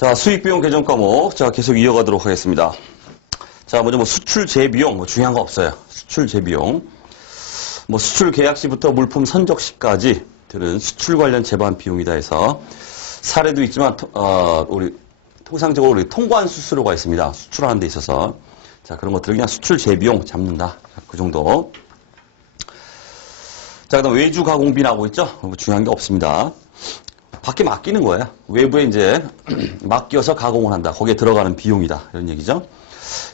자, 수익비용 개정 과목. 자, 계속 이어가도록 하겠습니다. 자, 먼저 수출 재비용, 중요한 거 없어요. 수출 재비용. 수출 계약 시부터 물품 선적 시까지 들은 수출 관련 제반 비용이다 해서 사례도 있지만, 우리 통상적으로 우리 통관 수수료가 있습니다. 수출하는 데 있어서. 자, 그런 것들을 그냥 수출 재비용 잡는다. 그 정도. 자, 그 다음 외주 가공비 나오고 있죠? 중요한 게 없습니다. 밖에 맡기는 거예요. 외부에 이제 맡겨서 가공을 한다. 거기에 들어가는 비용이다. 이런 얘기죠.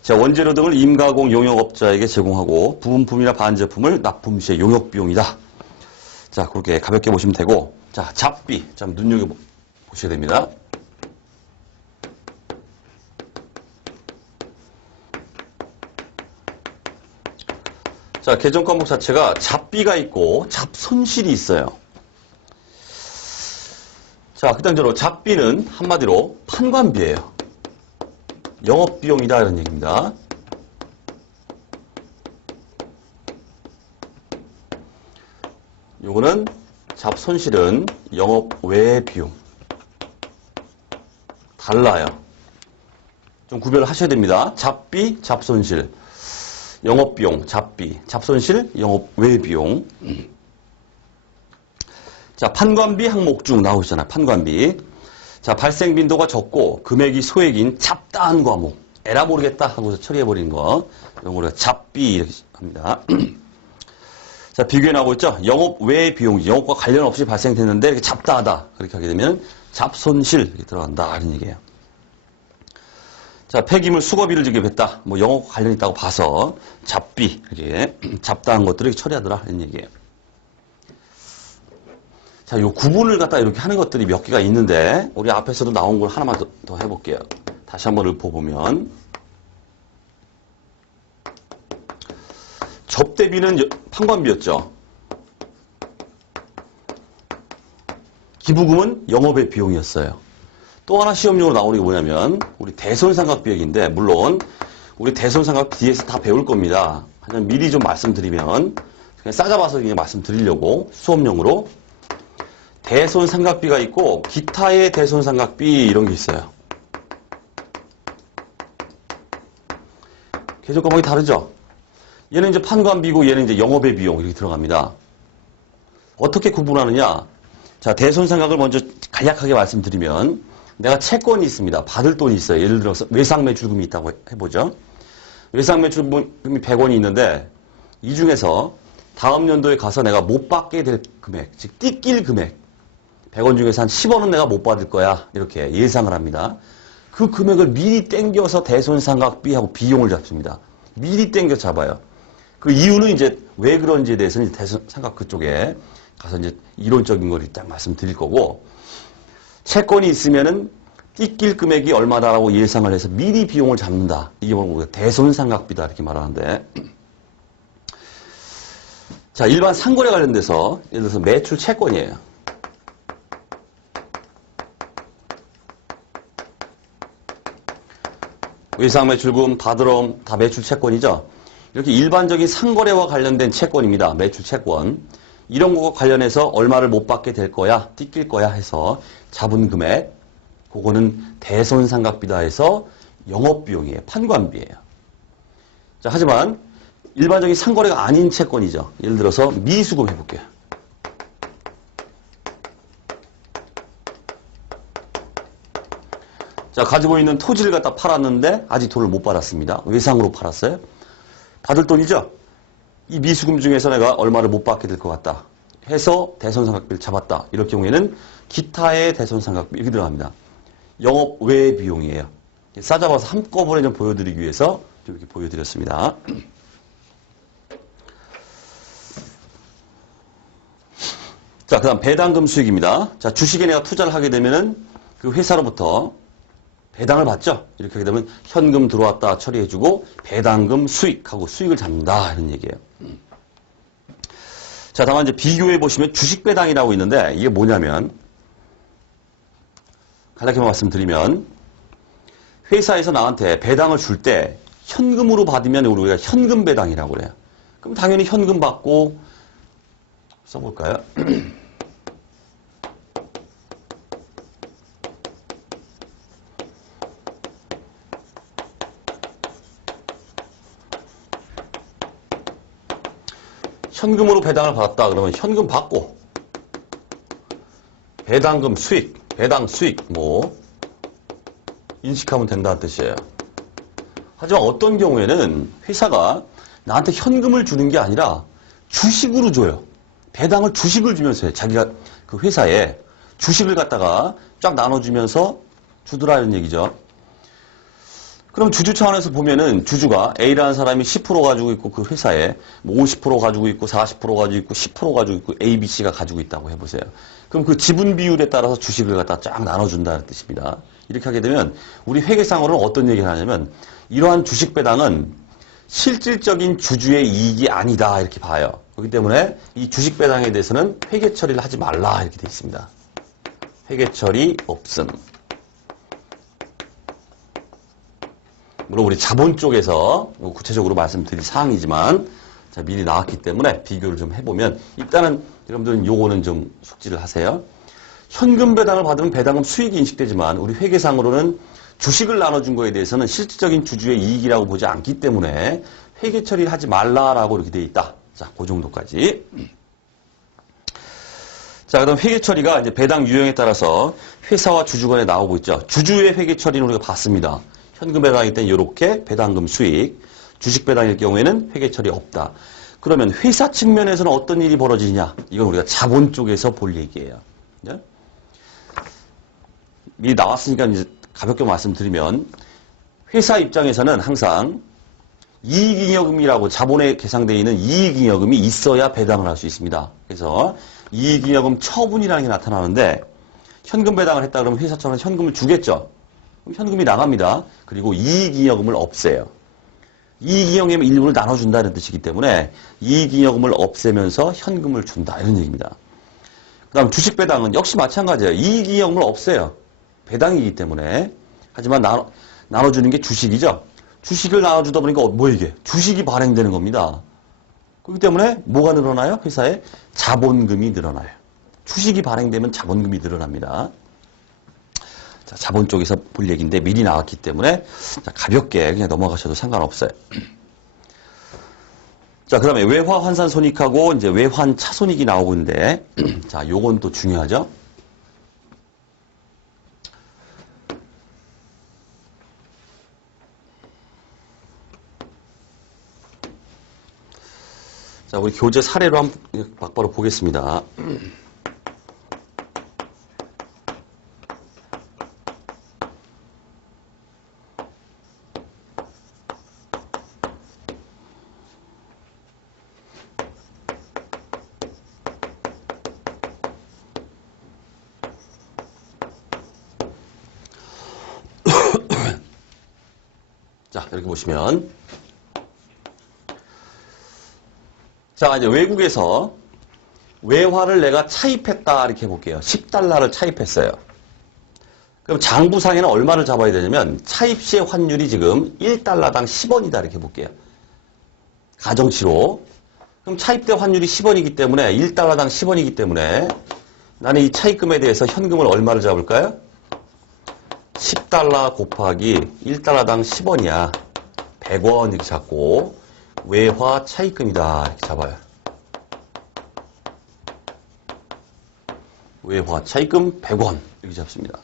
자, 원재료 등을 임가공 용역업자에게 제공하고 부분품이나 반제품을 납품 시의 용역 비용이다. 자, 그렇게 가볍게 보시면 되고. 자, 잡비. 좀 눈여겨보셔야 됩니다. 자, 개정 과목 자체가 잡비가 있고 잡손실이 있어요. 자, 그다음으로 잡비는 한마디로 판관비예요. 영업비용이다 이런 얘기입니다. 요거는 잡손실은 영업 외 비용. 달라요. 좀 구별을 하셔야 됩니다. 잡비, 잡손실. 영업비용, 잡비, 잡손실, 영업 외 비용. 자, 판관비 항목 중 나오시잖아요. 판관비. 자, 발생 빈도가 적고 금액이 소액인 잡다한 과목. 에라 모르겠다 하고서 처리해버린 거. 이런 거 우리가 잡비 이렇게 합니다. 자, 비교해 나오고 있죠? 영업 외 비용. 영업과 관련 없이 발생됐는데 이렇게 잡다하다. 그렇게 하게 되면 잡손실 이렇게 들어간다. 이런 얘기예요. 자, 폐기물 수거비를 지급했다. 영업과 관련 있다고 봐서 잡비. 이렇게 잡다한 것들을 이렇게 처리하더라. 이런 얘기예요. 자, 요 구분을 갖다 이렇게 하는 것들이 몇 개가 있는데, 우리 앞에서도 나온 걸 하나만 더 해볼게요. 다시 한번 읊어보면. 접대비는 판관비였죠. 기부금은 영업의 비용이었어요. 또 하나 시험용으로 나오는 게 뭐냐면, 우리 대손상각비액인데, 물론, 우리 대손상각 뒤에서 다 배울 겁니다. 하지만 미리 좀 말씀드리면, 그냥 싸잡아서 그냥 말씀드리려고, 수업용으로. 대손상각비가 있고 기타의 대손상각비 이런 게 있어요. 개정 과목이 다르죠? 얘는 이제 판관비고 얘는 이제 영업의 비용 이렇게 들어갑니다. 어떻게 구분하느냐? 자, 대손상각을 먼저 간략하게 말씀드리면 내가 채권이 있습니다. 받을 돈이 있어요. 예를 들어서 외상매출금이 있다고 해보죠. 외상매출금이 100원이 있는데 이 중에서 다음 연도에 가서 내가 못 받게 될 금액, 즉 띠낄 금액 100원 중에서 한 10원은 내가 못 받을 거야. 이렇게 예상을 합니다. 그 금액을 미리 땡겨서 대손상각비하고 비용을 잡습니다. 미리 땡겨 잡아요. 그 이유는 이제 왜 그런지에 대해서는 대손상각 그쪽에 가서 이제 이론적인 걸 딱 말씀드릴 거고, 채권이 있으면은 띠낄 금액이 얼마다라고 예상을 해서 미리 비용을 잡는다. 이게 뭐고 대손상각비다. 이렇게 말하는데. 자, 일반 상거래 관련돼서 예를 들어서 매출 채권이에요. 외상매출금, 바드럼 다 매출 채권이죠. 이렇게 일반적인 상거래와 관련된 채권입니다. 매출 채권. 이런 거와 관련해서 얼마를 못 받게 될 거야, 띠낄 거야 해서 잡은 금액, 그거는 대손상각비다 해서 영업비용이에요. 판관비예요. 자, 하지만 일반적인 상거래가 아닌 채권이죠. 예를 들어서 미수금 해볼게요. 자, 가지고 있는 토지를 갖다 팔았는데 아직 돈을 못 받았습니다. 외상으로 팔았어요. 받을 돈이죠. 이 미수금 중에서 내가 얼마를 못 받게 될 것 같다 해서 대손상각비를 잡았다. 이럴 경우에는 기타의 대손상각비 이렇게 들어갑니다. 영업 외 비용이에요. 싸잡아서 한꺼번에 좀 보여드리기 위해서 이렇게 보여드렸습니다. 자, 그 다음 배당금 수익입니다. 자, 주식에 내가 투자를 하게 되면은 그 회사로부터 배당을 받죠. 이렇게 하게 되면 현금 들어왔다 처리해주고 배당금 수익하고 수익을 잡는다 이런 얘기예요. 자, 다만 이제 비교해 보시면 주식 배당이라고 있는데 이게 뭐냐면 간략히 말씀드리면 회사에서 나한테 배당을 줄 때 현금으로 받으면 우리가 현금 배당이라고 그래요. 그럼 당연히 현금 받고 써볼까요? 현금으로 배당을 받았다. 그러면 현금 받고 배당금 수익, 배당 수익 뭐 인식하면 된다는 뜻이에요. 하지만 어떤 경우에는 회사가 나한테 현금을 주는 게 아니라 주식으로 줘요. 배당을 주식을 주면서 해요. 자기가 그 회사에 주식을 갖다가 쫙 나눠주면서 주더라는 얘기죠. 그럼 주주 차원에서 보면은 주주가 A라는 사람이 10% 가지고 있고 그 회사에 뭐 50% 가지고 있고 40% 가지고 있고 10% 가지고 있고 A, B, C가 가지고 있다고 해보세요. 그럼 그 지분 비율에 따라서 주식을 갖다 쫙 나눠준다는 뜻입니다. 이렇게 하게 되면 우리 회계상으로는 어떤 얘기를 하냐면 이러한 주식 배당은 실질적인 주주의 이익이 아니다 이렇게 봐요. 그렇기 때문에 이 주식 배당에 대해서는 회계 처리를 하지 말라 이렇게 되어 있습니다. 회계 처리 없음. 물론 우리 자본 쪽에서 구체적으로 말씀드릴 사항이지만 자, 미리 나왔기 때문에 비교를 좀 해보면 일단은 여러분들은 요거는 좀 숙지를 하세요. 현금 배당을 받으면 배당금 수익이 인식되지만 우리 회계상으로는 주식을 나눠준 거에 대해서는 실질적인 주주의 이익이라고 보지 않기 때문에 회계 처리를 하지 말라라고 이렇게 되어 있다. 자, 그 정도까지. 자, 그다음 회계 처리가 이제 배당 유형에 따라서 회사와 주주 간에 나오고 있죠. 주주의 회계 처리는 우리가 봤습니다. 현금 배당일 때는 이렇게 배당금 수익, 주식 배당일 경우에는 회계 처리 없다. 그러면 회사 측면에서는 어떤 일이 벌어지냐? 이건 우리가 자본 쪽에서 볼 얘기예요. 네? 미리 나왔으니까 이제 가볍게 말씀드리면 회사 입장에서는 항상 이익잉여금이라고 자본에 계상되어 있는 이익잉여금이 있어야 배당을 할 수 있습니다. 그래서 이익잉여금 처분이라는 게 나타나는데 현금 배당을 했다 그러면 회사처럼 현금을 주겠죠. 현금이 나갑니다. 그리고 이익잉여금을 없애요. 이익잉여금의 일부를 나눠준다는 뜻이기 때문에 이익잉여금을 없애면서 현금을 준다 이런 얘기입니다. 그 다음 주식 배당은 역시 마찬가지예요. 이익잉여금을 없애요. 배당이기 때문에. 하지만 나눠주는 게 주식이죠. 주식을 나눠주다 보니까 뭐 이게? 주식이 발행되는 겁니다. 그렇기 때문에 뭐가 늘어나요? 회사에 자본금이 늘어나요. 주식이 발행되면 자본금이 늘어납니다. 자, 자본 쪽에서 볼 얘기인데 미리 나왔기 때문에 자, 가볍게 그냥 넘어가셔도 상관없어요. 자, 그다음에 외화 환산 손익하고 이제 외환 차손익이 나오고 있는데 자, 요건 또 중요하죠. 자, 우리 교재 사례로 한번 바로 보겠습니다. 자, 이렇게 보시면 자, 이제 외국에서 외화를 내가 차입했다 이렇게 해볼게요. 10달러를 차입했어요. 그럼 장부상에는 얼마를 잡아야 되냐면 차입 시의 환율이 지금 1달러당 10원이다 이렇게 볼게요. 가정치로. 그럼 차입대 환율이 10원이기 때문에 1달러당 10원이기 때문에 나는 이 차입금에 대해서 현금을 얼마를 잡을까요? 10달러 곱하기 1달러당 10원이야. 100원 이렇게 잡고 외화 차입금이다 이렇게 잡아요. 외화 차입금 100원 이렇게 잡습니다.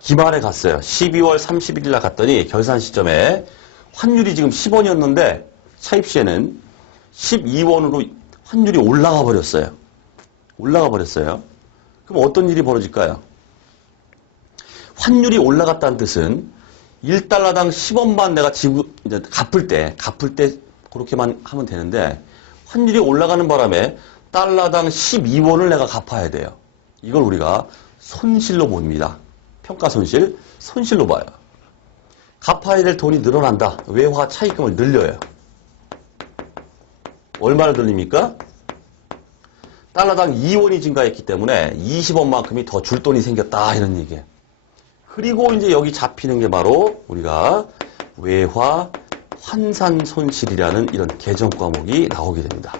기말에 갔어요. 12월 31일 날 갔더니 결산 시점에 환율이 지금 10원이었는데 차입 시에는 12원으로 환율이 올라가 버렸어요. 올라가 버렸어요. 그럼 어떤 일이 벌어질까요? 환율이 올라갔다는 뜻은 1달러당 10원만 내가 이제 갚을 때 그렇게만 하면 되는데 환율이 올라가는 바람에 달러당 12원을 내가 갚아야 돼요. 이걸 우리가 손실로 봅니다. 평가 손실, 손실로 봐요. 갚아야 될 돈이 늘어난다. 외화 차입금을 늘려요. 얼마를 늘립니까? 달러당 2원이 증가했기 때문에 20원만큼이 더 줄 돈이 생겼다 이런 얘기예요. 그리고 이제 여기 잡히는 게 바로 우리가 외화 환산 손실이라는 이런 계정 과목이 나오게 됩니다.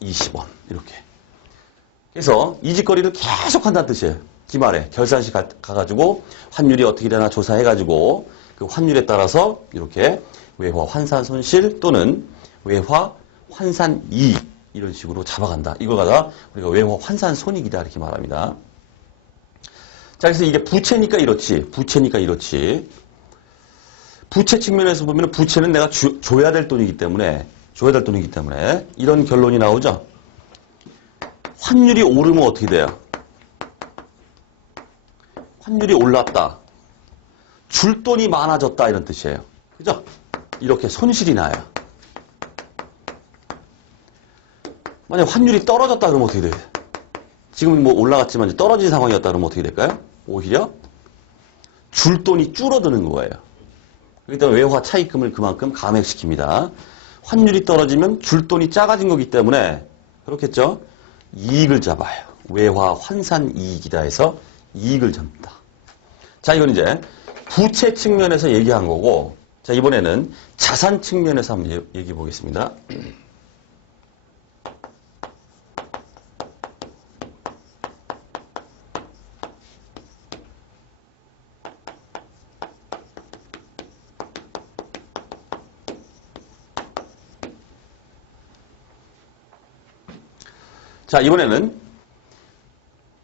20원 이렇게. 그래서 이 짓거리를 계속 한다는 뜻이에요. 기말에 결산시 가가지고 환율이 어떻게 되나 조사해가지고 그 환율에 따라서 이렇게 외화 환산 손실 또는 외화 환산 이익 이런 식으로 잡아간다. 이걸 갖다 우리가 외화 환산 손익이다 이렇게 말합니다. 자, 그래서 이게 부채니까 이렇지. 부채니까 이렇지. 부채 측면에서 보면 부채는 내가 줘야 될 돈이기 때문에 이런 결론이 나오죠. 환율이 오르면 어떻게 돼요? 환율이 올랐다. 줄 돈이 많아졌다 이런 뜻이에요. 그죠? 이렇게 손실이 나요. 만약 환율이 떨어졌다 그러면 어떻게 돼요? 지금은 뭐 올라갔지만 이제 떨어진 상황이었다 그러면 어떻게 될까요? 오히려 줄 돈이 줄어드는 거예요. 그렇기 때문에 외화 차익금을 그만큼 감액시킵니다. 환율이 떨어지면 줄 돈이 작아진 거기 때문에 그렇겠죠? 이익을 잡아요. 외화 환산 이익이다 해서 이익을 잡니다. 자, 이건 이제 부채 측면에서 얘기한 거고, 자, 이번에는 자산 측면에서 한번 얘기해 보겠습니다. 자, 이번에는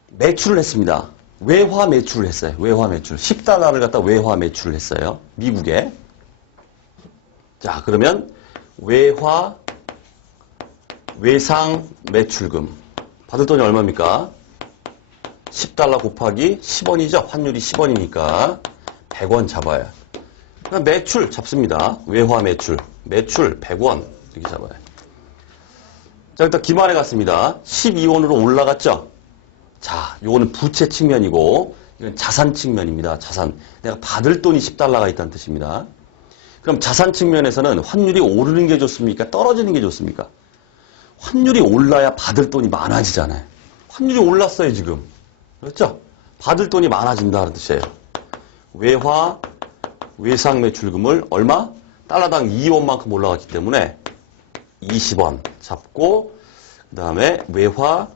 매출을 했습니다. 외화 매출을 했어요. 외화 매출. 10달러를 갖다 외화 매출을 했어요. 미국에. 자, 그러면 외상 매출금. 받을 돈이 얼마입니까? 10달러 곱하기 10원이죠. 환율이 10원이니까 100원 잡아요. 그럼 매출 잡습니다. 외화 매출. 매출 100원. 이렇게 잡아요. 자, 일단 기말에 갔습니다. 12원으로 올라갔죠? 자, 요거는 부채 측면이고, 이건 자산 측면입니다. 자산. 내가 받을 돈이 10달러가 있다는 뜻입니다. 그럼 자산 측면에서는 환율이 오르는 게 좋습니까? 떨어지는 게 좋습니까? 환율이 올라야 받을 돈이 많아지잖아요. 환율이 올랐어요, 지금. 그렇죠? 받을 돈이 많아진다는 뜻이에요. 외상 매출금을 얼마? 달러당 2원만큼 올라갔기 때문에 20원 잡고 그 다음에 외화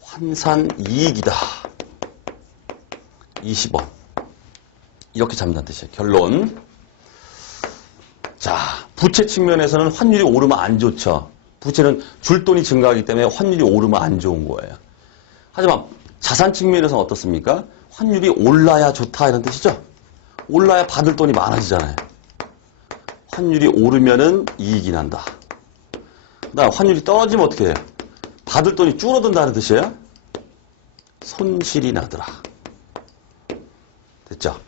환산 이익이다. 20원. 이렇게 잡는다는 뜻이에요. 결론. 자, 부채 측면에서는 환율이 오르면 안 좋죠. 부채는 줄 돈이 증가하기 때문에 환율이 오르면 안 좋은 거예요. 하지만 자산 측면에서는 어떻습니까? 환율이 올라야 좋다 이런 뜻이죠. 올라야 받을 돈이 많아지잖아요. 환율이 오르면은 이익이 난다. 그다음 환율이 떨어지면 어떻게 해요? 받을 돈이 줄어든다는 뜻이에요. 손실이 나더라. 됐죠?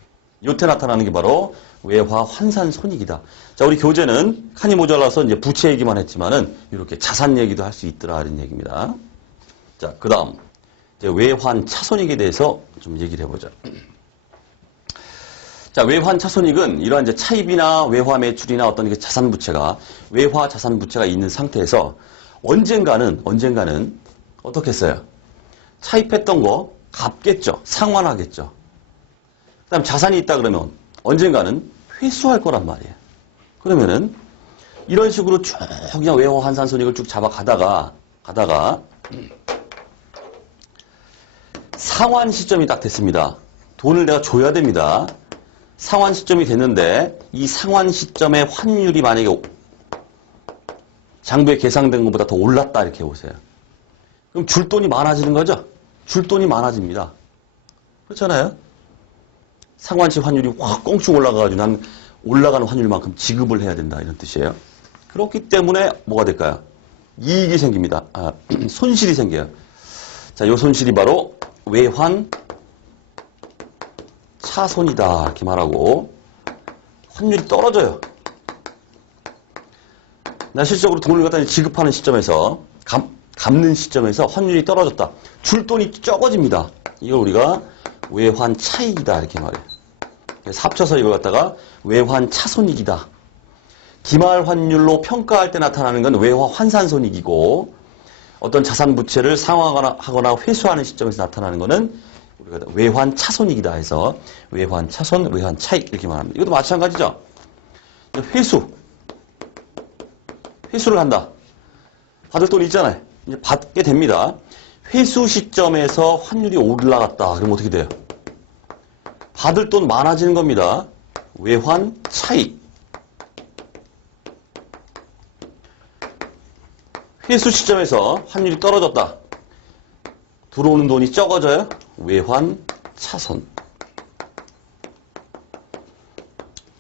요때 나타나는 게 바로 외화 환산 손익이다. 자, 우리 교재는 칸이 모자라서 이제 부채 얘기만 했지만은 이렇게 자산 얘기도 할 수 있더라 이런 얘기입니다. 자, 그다음 이제 외환 차손익에 대해서 좀 얘기를 해보자. 자, 외환 차손익은 이러한 이제 차입이나 외화 매출이나 어떤 게 자산 부채가 외화 자산 부채가 있는 상태에서 언젠가는 어떻게 했어요? 차입했던 거 갚겠죠. 상환하겠죠. 그다음 자산이 있다 그러면 언젠가는 회수할 거란 말이에요. 그러면은 이런 식으로 쭉 그냥 외화 환산 손익을 쭉 잡아가다가 상환 시점이 딱 됐습니다. 돈을 내가 줘야 됩니다. 상환 시점이 됐는데 이 상환 시점의 환율이 만약에 장부에 계상된 것보다 더 올랐다 이렇게 보세요. 그럼 줄 돈이 많아지는 거죠? 줄 돈이 많아집니다. 그렇잖아요? 상환시 환율이 확 꽁충 올라가가지고 난 올라가는 환율만큼 지급을 해야 된다 이런 뜻이에요. 그렇기 때문에 뭐가 될까요? 이익이 생깁니다. 손실이 생겨요. 자, 이 손실이 바로 외환 차손이다 이렇게 말하고 환율이 떨어져요. 나 실질적으로 돈을 갖다 지급하는 시점에서 갚는 시점에서 환율이 떨어졌다. 줄 돈이 적어집니다. 이걸 우리가 외환 차익이다 이렇게 말해요. 그래서 합쳐서 이걸 갖다가 외환 차손익이다. 기말 환율로 평가할 때 나타나는 건 외화 환산 손익이고 어떤 자산 부채를 상환하거나 회수하는 시점에서 나타나는 것은 우리가 외환 차손익이다 해서 외환 차손, 외환 차익 이렇게 말합니다. 이것도 마찬가지죠. 회수를 한다. 받을 돈이 있잖아요. 이제 받게 됩니다. 회수 시점에서 환율이 올라갔다. 그럼 어떻게 돼요? 받을 돈 많아지는 겁니다. 외환 차익. 회수 시점에서 환율이 떨어졌다. 들어오는 돈이 적어져요. 외환 차손.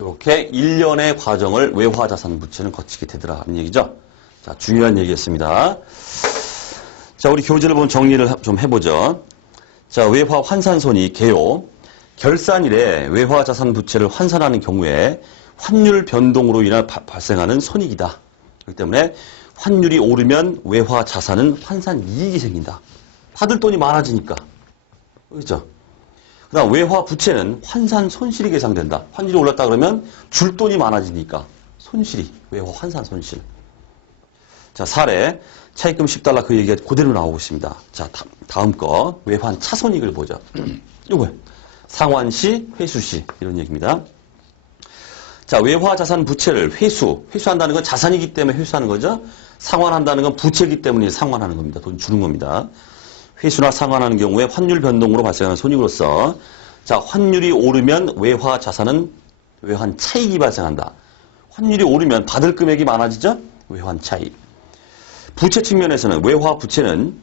이렇게 1년의 과정을 외화자산 부채는 거치게 되더라 하는 얘기죠. 자, 중요한 얘기였습니다. 자, 우리 교재를 보면 정리를 좀 해보죠. 자, 외화 환산손이 개요. 결산일에 외화자산 부채를 환산하는 경우에 환율 변동으로 인해 발생하는 손익이다. 그렇기 때문에 환율이 오르면 외화자산은 환산 이익이 생긴다. 받을 돈이 많아지니까. 그렇죠? 그 다음 외화 부채는 환산 손실이 계상된다. 환율이 올랐다 그러면 줄 돈이 많아지니까 손실이 외화 환산 손실. 자, 사례 차입금 10달러 그 얘기가 그대로 나오고 있습니다. 자, 다음 거 외환 차손익을 보죠. 요거요. 상환시, 회수시 이런 얘기입니다. 자, 외화 자산 부채를 회수한다는 건 자산이기 때문에 회수하는 거죠. 상환한다는 건 부채이기 때문에 상환하는 겁니다. 돈 주는 겁니다. 회수나 상환하는 경우에 환율 변동으로 발생하는 손익으로서 자, 환율이 오르면 외화 자산은 외환 차익이 발생한다. 환율이 오르면 받을 금액이 많아지죠? 외환 차익. 부채 측면에서는 외화 부채는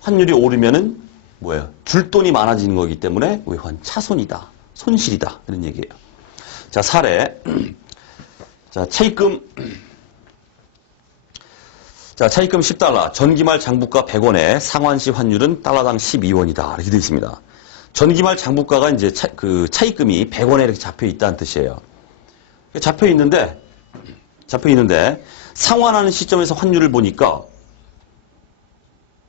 환율이 오르면은 뭐예요? 줄 돈이 많아지는 거기 때문에 외환 차손이다. 손실이다. 이런 얘기예요. 자, 사례. 자, 차입금 10달러, 전기말 장부가 100원에 상환시 환율은 달러당 12원이다. 이렇게 되어 있습니다. 전기말 장부가가 이제 차입금이 100원에 이렇게 잡혀 있다는 뜻이에요. 잡혀 있는데 상환하는 시점에서 환율을 보니까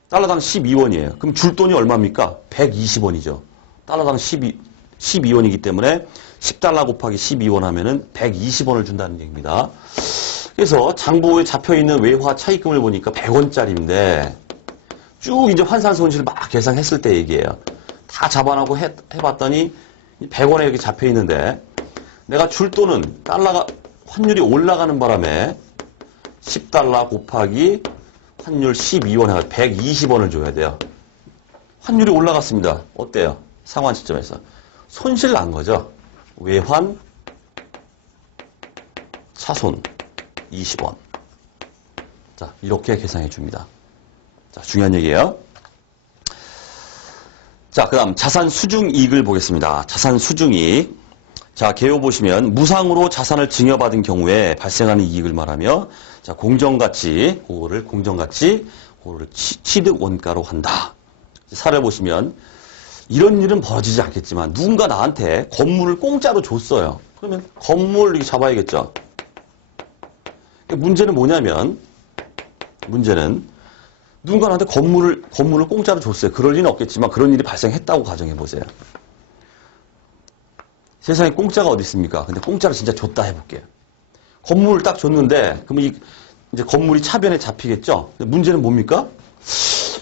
달러당 12원이에요. 그럼 줄 돈이 얼마입니까? 120원이죠. 달러당 12원이기 때문에 10달러 곱하기 12원 하면은 120원을 준다는 얘기입니다. 그래서 장부에 잡혀있는 외화 차입금을 보니까 100원짜리인데 쭉 이제 환산 손실을 막 계산했을 때 얘기예요. 다 잡아놓고 해봤더니 100원에 이렇게 잡혀있는데 내가 줄 돈은 환율이 올라가는 바람에 10달러 곱하기 환율 12원 해가지고 120원을 줘야 돼요. 환율이 올라갔습니다. 어때요? 상환 시점에서. 손실 난 거죠. 외환 차손 20원. 자, 이렇게 계산해 줍니다. 자, 중요한 얘기예요. 자, 그 다음 자산 수중 이익을 보겠습니다. 자산 수중 이익. 자, 개요 보시면 무상으로 자산을 증여받은 경우에 발생하는 이익을 말하며 자, 공정가치, 그거를 취득 원가로 한다. 사례 보시면 이런 일은 벌어지지 않겠지만 누군가 나한테 건물을 공짜로 줬어요. 그러면 건물 이렇게 잡아야겠죠. 문제는 뭐냐면 누군가 나한테 건물을 공짜로 줬어요. 그럴 리는 없겠지만 그런 일이 발생했다고 가정해 보세요. 세상에 공짜가 어디 있습니까? 근데 공짜로 진짜 줬다 해볼게요. 건물을 딱 줬는데 그러면 이제 건물이 차변에 잡히겠죠? 근데 문제는 뭡니까?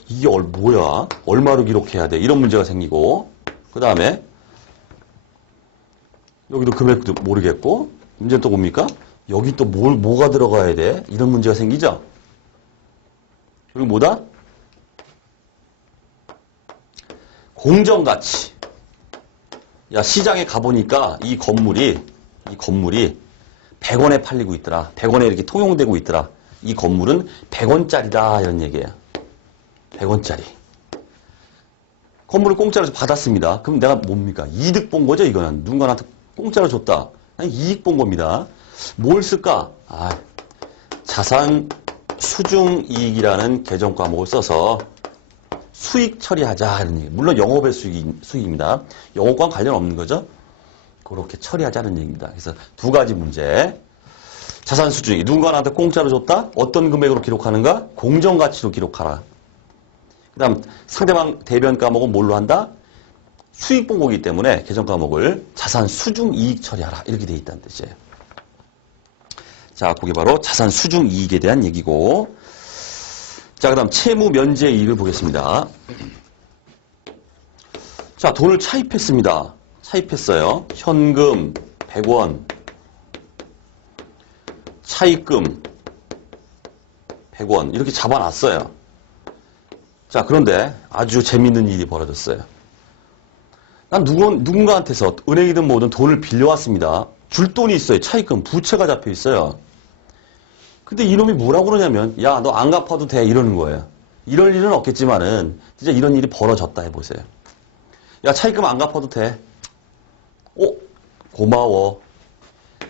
이게 뭐야? 얼마로 기록해야 돼? 이런 문제가 생기고 그 다음에 여기도 금액도 모르겠고 문제는 또 뭡니까? 여기 또 뭐가 들어가야 돼? 이런 문제가 생기죠? 그리고 뭐다? 공정가치. 야, 시장에 가보니까 이 건물이 100원에 팔리고 있더라. 100원에 이렇게 통용되고 있더라. 이 건물은 100원짜리다. 이런 얘기예요. 100원짜리. 건물을 공짜로 받았습니다. 그럼 내가 뭡니까? 이득 본 거죠, 이거는. 누군가 나한테 공짜로 줬다. 아니, 이익 본 겁니다. 뭘 쓸까? 자산 수중 이익이라는 개정 과목을 써서 수익 처리하자. 이런 얘기. 물론 영업의 수익입니다. 영업과는 관련 없는 거죠. 그렇게 처리하자는 얘기입니다. 그래서 두 가지 문제. 자산 수중 이익. 누군가 나한테 공짜로 줬다? 어떤 금액으로 기록하는가? 공정가치로 기록하라. 그 다음 상대방 대변 과목은 뭘로 한다? 수익 본 거기 때문에 개정 과목을 자산 수중 이익 처리하라. 이렇게 돼 있다는 뜻이에요. 자, 그게 바로 자산 수중 이익에 대한 얘기고. 자, 그 다음 채무 면제 이익을 보겠습니다. 자, 돈을 차입했습니다. 차입했어요. 현금 100원, 차입금 100원 이렇게 잡아놨어요. 자, 그런데 아주 재밌는 일이 벌어졌어요. 난 누군가한테서 은행이든 뭐든 돈을 빌려왔습니다. 줄 돈이 있어요. 차입금, 부채가 잡혀 있어요. 근데 이놈이 뭐라고 그러냐면, 야, 너 안 갚아도 돼. 이러는 거예요. 이럴 일은 없겠지만은, 진짜 이런 일이 벌어졌다 해보세요. 야, 차입금 안 갚아도 돼. 고마워.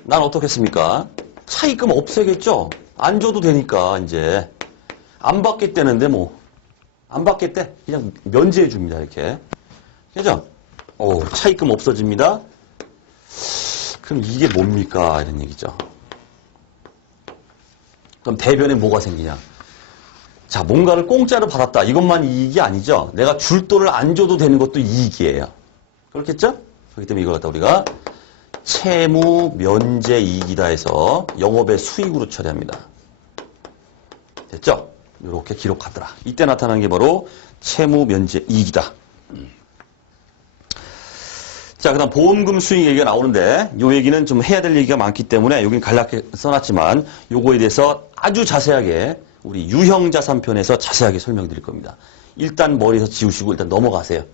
난 어떻겠습니까? 차입금 없애겠죠? 안 줘도 되니까, 이제. 안 받겠다는데, 뭐. 안 받겠대. 그냥 면제해 줍니다, 이렇게. 그죠? 차입금 없어집니다. 그럼 이게 뭡니까? 이런 얘기죠. 그럼 대변에 뭐가 생기냐? 자, 뭔가를 공짜로 받았다. 이것만 이익이 아니죠. 내가 줄 돈을 안 줘도 되는 것도 이익이에요. 그렇겠죠? 그렇기 때문에 이걸 갖다 우리가 채무 면제 이익이다 해서 영업의 수익으로 처리합니다. 됐죠? 이렇게 기록하더라. 이때 나타나는 게 바로 채무 면제 이익이다. 자, 그 다음 보험금 수익 얘기가 나오는데 이 얘기는 좀 해야 될 얘기가 많기 때문에 여기는 간략하게 써놨지만 요거에 대해서 아주 자세하게 우리 유형자산편에서 자세하게 설명드릴 겁니다. 일단 머리에서 지우시고 일단 넘어가세요.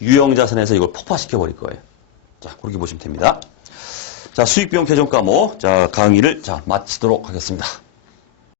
유형자산에서 이걸 폭파시켜 버릴 거예요. 자, 그렇게 보시면 됩니다. 자, 수익비용 계정 과목 자 강의를 마치도록 하겠습니다.